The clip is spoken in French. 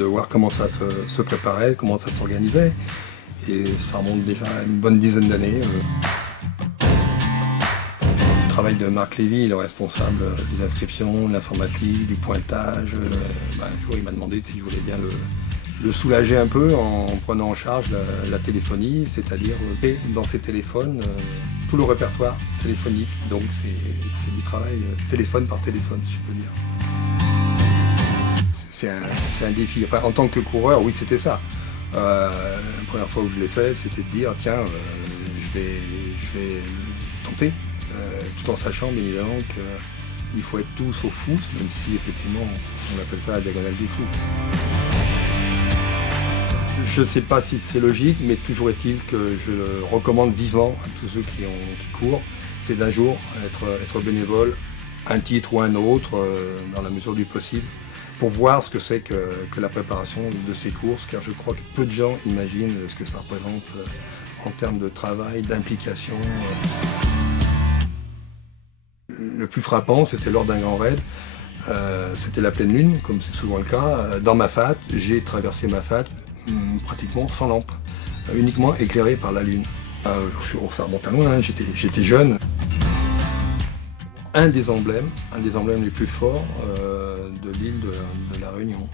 De voir comment ça se préparait, comment ça s'organisait. Et ça remonte déjà à une bonne dizaine d'années. Le travail de Marc Lévy, le responsable des inscriptions, de l'informatique, du pointage. Un jour, il m'a demandé si je voulais bien le soulager un peu en prenant en charge la téléphonie, c'est-à-dire dans ses téléphones, tout le répertoire téléphonique. Donc c'est du travail téléphone par téléphone, si je peux dire. C'est un défi. Enfin, en tant que coureur, oui, c'était ça. La première fois où je l'ai fait, c'était de dire, tiens, je vais tenter, tout en sachant bien évidemment qu'il faut être tout sauf fou, même si effectivement on appelle ça la diagonale des fous. Je ne sais pas si c'est logique, mais toujours est-il que je le recommande vivement à tous ceux qui courent, c'est d'un jour être bénévole, un titre ou un autre, dans la mesure du possible, pour voir ce que c'est que la préparation de ces courses, car je crois que peu de gens imaginent ce que ça représente en termes de travail, d'implication. Le plus frappant, c'était lors d'un grand raid, c'était la pleine lune, comme c'est souvent le cas. Dans Mafate, j'ai traversé Mafate pratiquement sans lampe, uniquement éclairé par la lune. Ça remonte à loin, hein, j'étais jeune. Un des emblèmes les plus forts de l'île de la Réunion.